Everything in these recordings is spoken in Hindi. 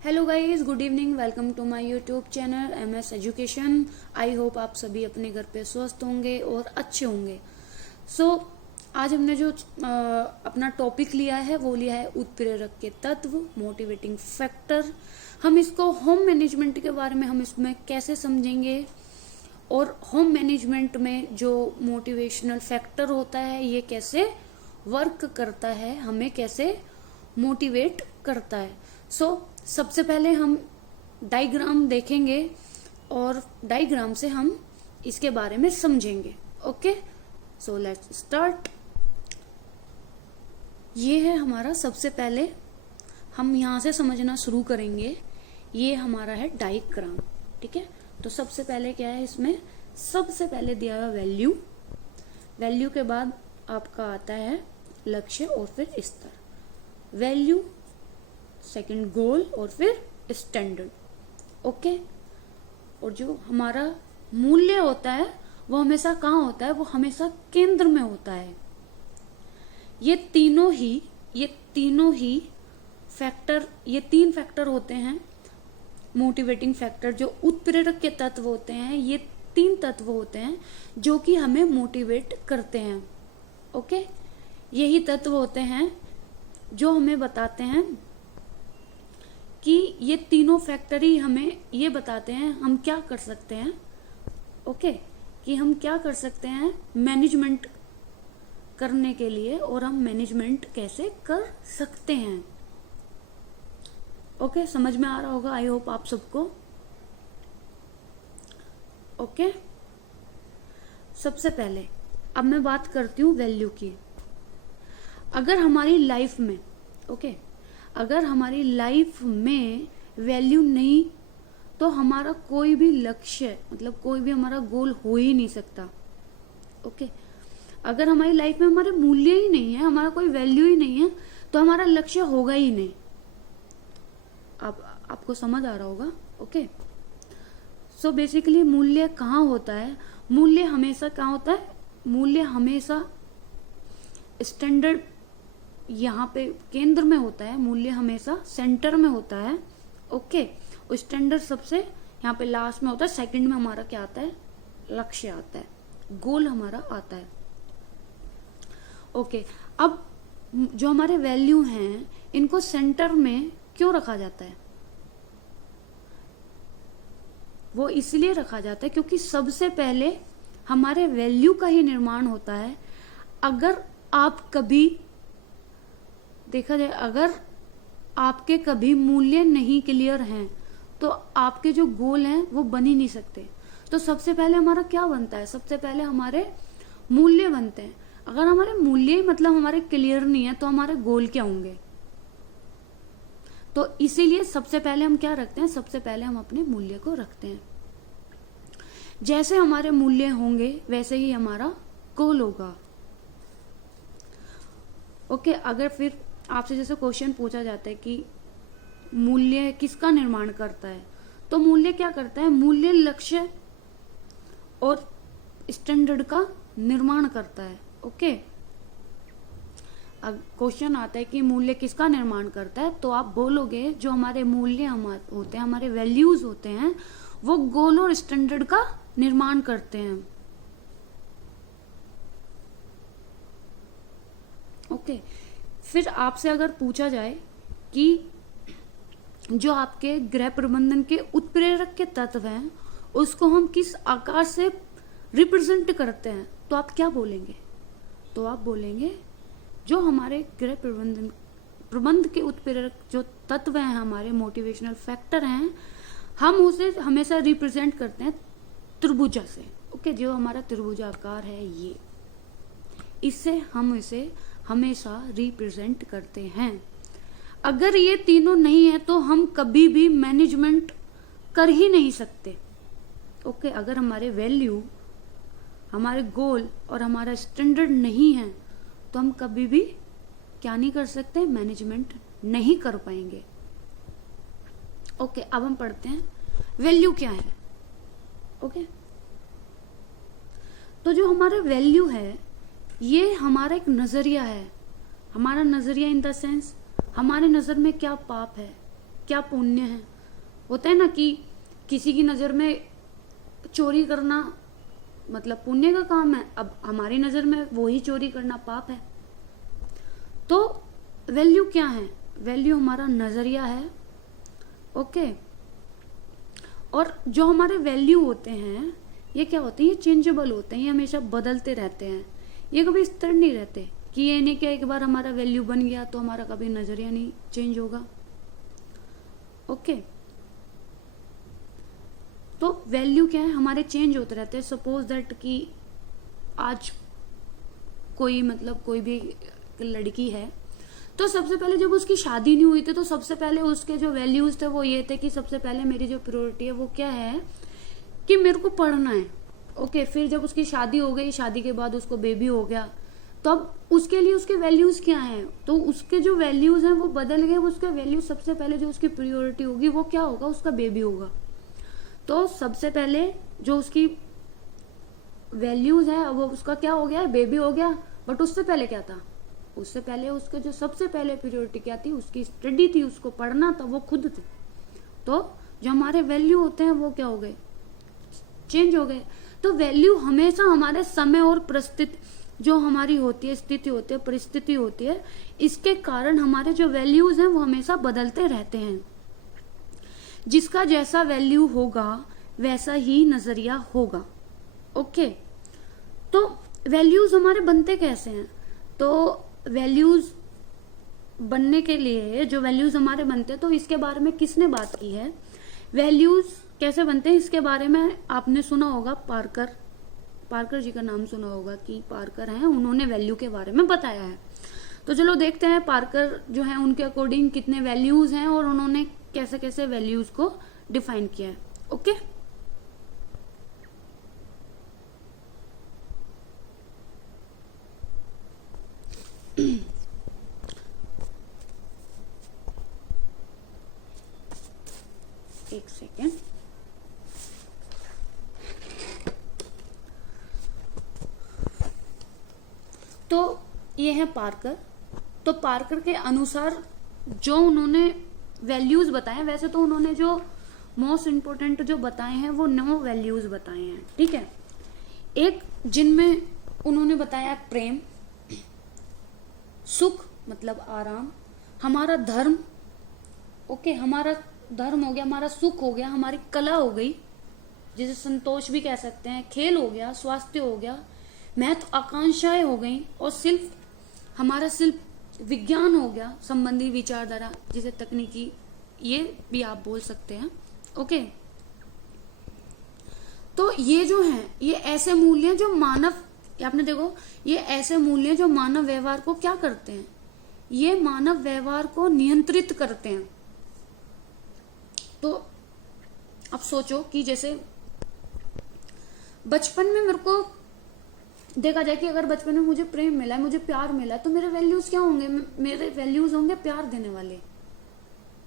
Hello guys, good evening. Welcome to my YouTube channel MS education. I hope आप सभी अपने घर पे स्वस्थ होंगे और अच्छे होंगे। आज हमने जो अपना टॉपिक लिया है वो लिया है उत्प्रेरक के तत्व, मोटिवेटिंग फैक्टर। हम इसको होम मैनेजमेंट के बारे में हम इसमें कैसे समझेंगे और होम मैनेजमेंट में जो मोटिवेशनल फैक्टर होता है ये कैसे वर्क करता है, हमें कैसे मोटिवेट करता है। सबसे पहले हम डायग्राम देखेंगे और डायग्राम से हम इसके बारे में समझेंगे। Okay, so let's start. ये है हमारा, सबसे पहले हम यहां से समझना शुरू करेंगे। ये हमारा है डायग्राम, ठीक है। तो सबसे पहले क्या है इसमें, सबसे पहले दिया हुआ वैल्यू, वैल्यू के बाद आपका आता है लक्ष्य और फिर स्तर। वैल्यू, सेकंड गोल और फिर स्टैंडर्ड। ओके, और जो हमारा मूल्य होता है वो हमेशा कहाँ होता है, वो हमेशा केंद्र में होता है। ये तीनों ही फैक्टर, ये तीन फैक्टर होते हैं मोटिवेटिंग फैक्टर। जो उत्प्रेरक के तत्व होते हैं, ये तीन तत्व होते हैं जो कि हमें मोटिवेट करते हैं। ओके, यही तत्व होते हैं जो हमें बताते हैं कि ये तीनों फैक्टर ही हमें ये बताते हैं हम क्या कर सकते हैं। ओके, कि हम क्या कर सकते हैं मैनेजमेंट करने के लिए, और हम मैनेजमेंट कैसे कर सकते हैं। ओके, समझ में आ रहा होगा आई होप आप सबको। ओके, सबसे पहले अब मैं बात करती हूँ वैल्यू की। अगर हमारी लाइफ में, ओके, अगर हमारी लाइफ में वैल्यू नहीं तो हमारा कोई भी लक्ष्य, मतलब कोई भी हमारा गोल हो ही नहीं सकता। ओके, अगर हमारी लाइफ में हमारे मूल्य ही नहीं है, हमारा कोई वैल्यू ही नहीं है, तो हमारा लक्ष्य होगा ही नहीं। आपको समझ आ रहा होगा। ओके, सो बेसिकली मूल्य कहाँ होता है, मूल्य हमेशा कहाँ होता है, मूल्य हमेशा स्टैंडर्ड यहाँ पे केंद्र में होता है, मूल्य हमेशा सेंटर में होता है। ओके, स्टैंडर्ड सबसे यहाँ पे लास्ट में होता है। सेकंड में हमारा क्या आता है, लक्ष्य आता है, गोल हमारा आता है। ओके, अब जो हमारे वैल्यू हैं इनको सेंटर में क्यों रखा जाता है, वो इसलिए रखा जाता है क्योंकि सबसे पहले हमारे वैल्यू का ही निर्माण होता है। अगर आप कभी देखा जाए, अगर आपके कभी मूल्य नहीं क्लियर हैं तो आपके जो गोल हैं वो बन ही नहीं सकते। तो सबसे पहले हमारा क्या बनता है, सबसे पहले हमारे मूल्य बनते हैं। अगर हमारे मूल्य ही मतलब हमारे क्लियर नहीं है तो हमारे गोल क्या होंगे। तो इसीलिए सबसे पहले हम क्या रखते हैं, सबसे पहले हम अपने मूल्य को रखते हैं। जैसे हमारे मूल्य होंगे वैसे ही हमारा गोल होगा। ओके, अगर फिर आपसे जैसे क्वेश्चन पूछा जाता है कि मूल्य किसका निर्माण करता है, तो मूल्य क्या करता है, मूल्य लक्ष्य और स्टैंडर्ड का निर्माण करता है। ओके, अब क्वेश्चन आता है कि मूल्य किसका निर्माण करता है, तो आप बोलोगे जो हमारे मूल्य होते हैं, हमारे वैल्यूज होते हैं, वो गोल और स्टैंडर्ड का निर्माण करते हैं। ओके, फिर आपसे अगर पूछा जाए कि जो आपके गृह प्रबंधन के उत्प्रेरक के तत्व हैं उसको हम किस आकार से रिप्रेजेंट करते हैं, तो आप क्या बोलेंगे, तो आप बोलेंगे जो हमारे गृह प्रबंध के उत्प्रेरक जो तत्व हैं, हमारे मोटिवेशनल फैक्टर हैं, हम उसे हमेशा रिप्रेजेंट करते हैं त्रिभुजा से। ओके, जो हमारा त्रिभुजाकार है ये, इससे हम इसे हमेशा रिप्रेजेंट करते हैं। अगर ये तीनों नहीं है तो हम कभी भी मैनेजमेंट कर ही नहीं सकते। ओके, अगर हमारे वैल्यू, हमारे गोल और हमारा स्टैंडर्ड नहीं है तो हम कभी भी क्या नहीं कर सकते, मैनेजमेंट नहीं कर पाएंगे। ओके, अब हम पढ़ते हैं वैल्यू क्या है। ओके, तो जो हमारा वैल्यू है ये हमारा एक नजरिया है। हमारा नजरिया इन द सेंस हमारे नजर में क्या पाप है, क्या पुण्य है। होता है ना कि किसी की नजर में चोरी करना मतलब पुण्य का काम है, अब हमारी नजर में वही चोरी करना पाप है। तो वैल्यू क्या है, वैल्यू हमारा नजरिया है। ओके, और जो हमारे वैल्यू होते हैं ये क्या होते हैं, ये चेंजेबल होते हैं, ये हमेशा बदलते रहते हैं, ये कभी स्थिर नहीं रहते। कि ये नहीं कि एक बार हमारा वैल्यू बन गया तो हमारा कभी नजरिया नहीं चेंज होगा। ओके, तो वैल्यू क्या है, हमारे चेंज होते रहते हैं। सपोज दैट कि आज कोई मतलब कोई भी लड़की है, तो सबसे पहले जब उसकी शादी नहीं हुई थी तो सबसे पहले उसके जो वैल्यूज थे वो ये थे कि सबसे पहले मेरी जो प्रायोरिटी है वो क्या है कि मेरे को पढ़ना है। ओके, फिर जब उसकी शादी हो गई, शादी के बाद उसको बेबी हो गया, तो अब उसके लिए उसके वैल्यूज क्या हैं, तो उसके जो वैल्यूज हैं वो बदल गए। उसके वैल्यूज सबसे पहले जो उसकी प्रायोरिटी होगी वो क्या होगा, उसका बेबी होगा। तो सबसे पहले जो उसकी वैल्यूज है वो उसका क्या हो गया, बेबी हो गया। बट उससे पहले क्या था, उससे पहले उसके जो सबसे पहले प्रायोरिटी क्या थी, उसकी स्टडी थी, उसको पढ़ना था, वो खुद थे। तो जो हमारे वैल्यू होते हैं वो क्या हो गए, चेंज हो गए। तो वैल्यू हमेशा हमारे समय और परिस्थिति जो हमारी होती है, स्थिति होती है, परिस्थिति होती है, इसके कारण हमारे जो वैल्यूज हैं वो हमेशा बदलते रहते हैं। जिसका जैसा वैल्यू होगा वैसा ही नजरिया होगा। ओके, तो वैल्यूज हमारे बनते कैसे हैं, तो वैल्यूज बनने के लिए जो वैल्यूज हमारे बनते हैं, तो इसके बारे में किसने बात की है, वैल्यूज कैसे बनते हैं इसके बारे में आपने सुना होगा। पार्कर जी का नाम सुना होगा कि पार्कर हैं, उन्होंने वैल्यू के बारे में बताया है। तो चलो देखते हैं पार्कर जो है उनके अकॉर्डिंग कितने वैल्यूज हैं और उन्होंने कैसे कैसे वैल्यूज को डिफाइन किया है। ओके, एक सेकेंड। तो ये है पार्कर। तो पार्कर के अनुसार जो उन्होंने वैल्यूज बताए, वैसे तो उन्होंने जो मोस्ट इंपोर्टेंट जो बताए हैं वो 9 वैल्यूज बताए हैं, ठीक है। एक जिनमें उन्होंने बताया प्रेम, सुख मतलब आराम, हमारा धर्म। ओके, हमारा धर्म हो गया, हमारा सुख हो गया, हमारी कला हो गई जिसे संतोष भी कह सकते हैं, खेल हो गया, स्वास्थ्य हो गया, महत्वाकांक्षाएं हो गई, और हमारा शिल्प विज्ञान हो गया, संबंधी विचारधारा जिसे तकनीकी ये भी आप बोल सकते हैं। ओके, तो ये जो है ये ऐसे मूल्य जो मानव, आपने देखो ये ऐसे मूल्य जो मानव व्यवहार को क्या करते हैं, ये मानव व्यवहार को नियंत्रित करते हैं। तो अब सोचो कि जैसे बचपन में मेरे को देखा जाए कि अगर बचपन में मुझे प्रेम मिला है, मुझे प्यार मिला है, तो मेरे वैल्यूज क्या होंगे, मेरे वैल्यूज होंगे प्यार देने वाले।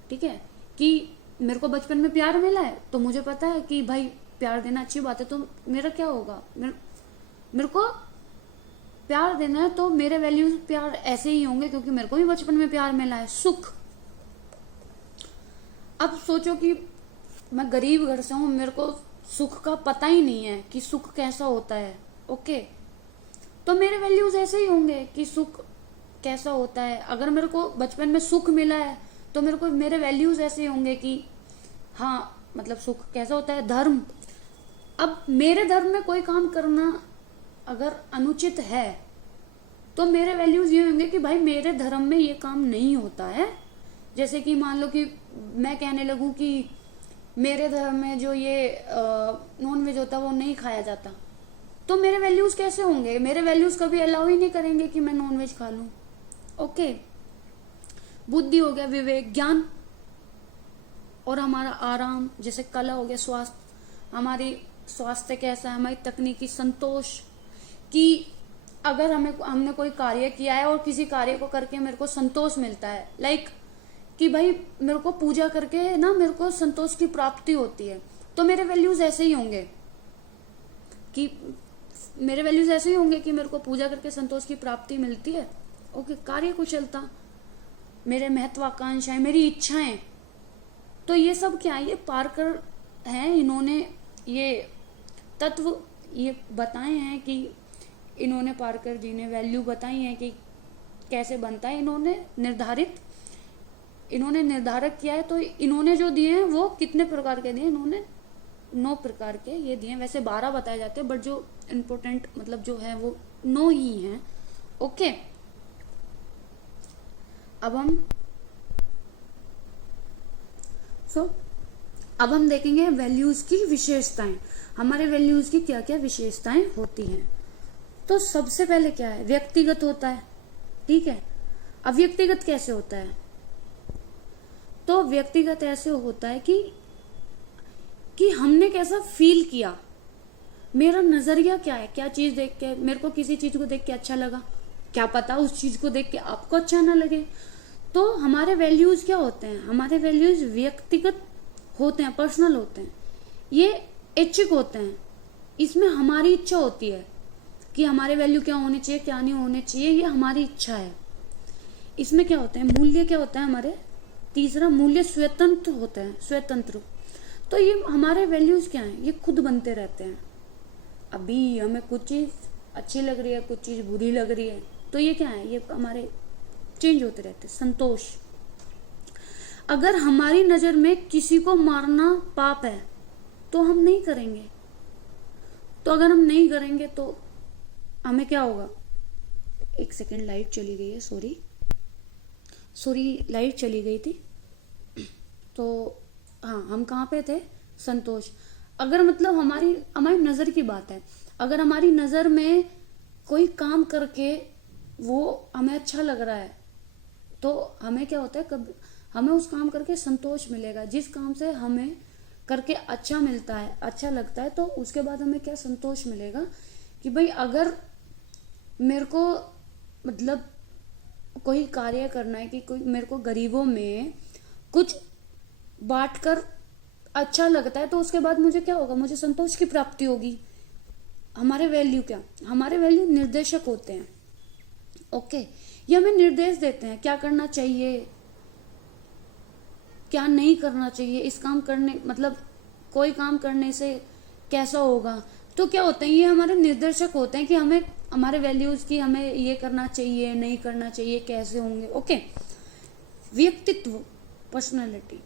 ठीक है, कि मेरे को बचपन में प्यार मिला है तो मुझे पता है कि भाई प्यार देना अच्छी बात है, तो मेरा क्या होगा, मेरे को प्यार देना है तो मेरे वैल्यूज प्यार ऐसे ही होंगे क्योंकि मेरे को भी बचपन में प्यार मिला है। सुख, अब सोचो कि मैं गरीब घर से हूं, मेरे को सुख का पता ही नहीं है कि सुख कैसा होता है। ओके, तो मेरे वैल्यूज ऐसे ही होंगे कि सुख कैसा होता है। अगर मेरे को बचपन में सुख मिला है तो मेरे वैल्यूज ऐसे ही होंगे कि हाँ मतलब सुख कैसा होता है। धर्म, अब मेरे धर्म में कोई काम करना अगर अनुचित है तो मेरे वैल्यूज ये होंगे कि भाई मेरे धर्म में ये काम नहीं होता है। जैसे कि मान लो कि मैं कहने लगूं कि मेरे धर्म में जो ये नॉन वेज होता है वो नहीं खाया जाता, तो मेरे वैल्यूज कैसे होंगे, मेरे वैल्यूज कभी अलाउ ही नहीं करेंगे कि मैं नॉन वेज खा लूं। ओके, बुद्धि हो गया, विवेक, ज्ञान, और हमारा आराम जैसे कला हो गया, स्वास्थ्य, हमारी स्वास्थ्य कैसा है, हमारी तकनीकी संतोष, कि अगर हमने कोई कार्य किया है और किसी कार्य को करके मेरे को संतोष मिलता है, लाइक कि भाई मेरे को पूजा करके ना मेरे को संतोष की प्राप्ति होती है, तो मेरे वैल्यूज ऐसे ही होंगे कि मेरे को पूजा करके संतोष की प्राप्ति मिलती है। ओके, कार्य कुशलता, मेरे महत्वाकांक्षाएं, मेरी इच्छाएं, तो ये सब क्या है, ये पार्कर है, इन्होंने ये तत्व ये बताए हैं कि इन्होंने पार्कर जी ने वैल्यू बताई है कि कैसे बनता है, इन्होंने निर्धारक किया है। तो इन्होंने जो दिए हैं वो कितने प्रकार के दिए, इन्होंने 9 प्रकार के ये दिए हैं। वैसे 12 बताए जाते हैं बट जो इम्पोर्टेंट मतलब जो है वो 9 ही हैं। ओके, अब हम देखेंगे वैल्यूज की विशेषताएं। हमारे वैल्यूज की क्या क्या विशेषताएं होती हैं। तो सबसे पहले क्या है, व्यक्तिगत होता है। ठीक है, अब व्यक्तिगत कैसे होता है, तो व्यक्तिगत ऐसे होता है कि हमने कैसा फील किया, मेरा नजरिया क्या है, क्या चीज देख के मेरे को किसी चीज को देख के अच्छा लगा, क्या पता उस चीज को देख के आपको अच्छा ना लगे। तो हमारे वैल्यूज क्या होते हैं, हमारे वैल्यूज व्यक्तिगत होते हैं, पर्सनल होते हैं, ये ऐच्छिक होते हैं। इसमें हमारी इच्छा होती है कि हमारे वैल्यू क्या होने चाहिए, क्या नहीं होने चाहिए, ये हमारी इच्छा है। इसमें क्या होता है, मूल्य क्या होता है हमारे, तीसरा मूल्य स्वतंत्र होते हैं, स्वतंत्र। तो ये हमारे वैल्यूज क्या हैं, ये खुद बनते रहते हैं। अभी हमें कुछ चीज अच्छी लग रही है, कुछ चीज बुरी लग रही है, तो ये क्या है, ये हमारे चेंज होते रहते हैं। संतोष, अगर हमारी नजर में किसी को मारना पाप है तो हम नहीं करेंगे। तो अगर हम नहीं करेंगे तो हमें क्या होगा, एक सेकेंड लाइट चली गई है, सॉरी लाइट चली गई थी। तो हाँ, हम कहाँ पे थे, संतोष। अगर मतलब हमारी नजर की बात है, अगर हमारी नजर में कोई काम करके वो हमें अच्छा लग रहा है तो हमें क्या होता है, कब हमें उस काम करके संतोष मिलेगा। जिस काम से हमें करके अच्छा मिलता है, अच्छा लगता है, तो उसके बाद हमें क्या संतोष मिलेगा कि भाई अगर मेरे को मतलब कोई कार्य करना है, कि कोई मेरे को गरीबों में कुछ बांटकर अच्छा लगता है, तो उसके बाद मुझे क्या होगा, मुझे संतोष की प्राप्ति होगी। हमारे वैल्यू क्या, हमारे वैल्यू निर्देशक होते हैं। ओके, ये हमें निर्देश देते हैं क्या करना चाहिए, क्या नहीं करना चाहिए, इस काम करने मतलब कोई काम करने से कैसा होगा। तो क्या होते हैं, ये हमारे निर्देशक होते हैं कि हमें हमारे वैल्यूज की हमें ये करना चाहिए, नहीं करना चाहिए, कैसे होंगे। ओके, व्यक्तित्व, पर्सनालिटी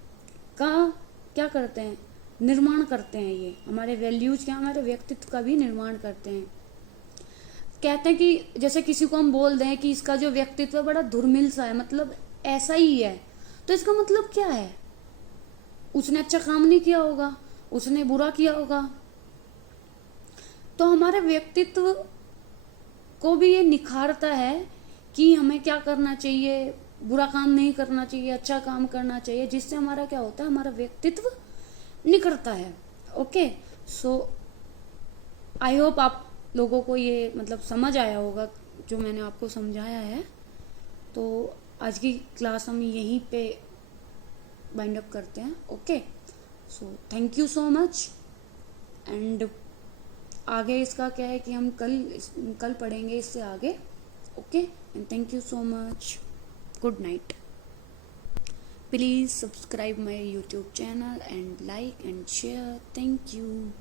का क्या करते हैं, निर्माण करते हैं। ये हमारे वैल्यूज क्या, हमारे व्यक्तित्व का भी निर्माण करते हैं। कहते हैं कि जैसे किसी को हम बोल दें कि इसका जो व्यक्तित्व बड़ा धुरमिल सा है, मतलब ऐसा ही है, तो इसका मतलब क्या है, उसने अच्छा काम नहीं किया होगा, उसने बुरा किया होगा। तो हमारे व्यक्तित्व को भी ये निखारता है कि हमें क्या करना चाहिए, बुरा काम नहीं करना चाहिए, अच्छा काम करना चाहिए, जिससे हमारा क्या होता है, हमारा व्यक्तित्व निखरता है। ओके, सो आई होप आप लोगों को ये मतलब समझ आया होगा जो मैंने आपको समझाया है। तो आज की क्लास हम यहीं पे बाइंड अप करते हैं। Okay, so thank you so much. And आगे इसका क्या है कि हम कल पढ़ेंगे इससे आगे। Okay, and thank you so much, good night. Please subscribe my YouTube channel and like and share. Thank you.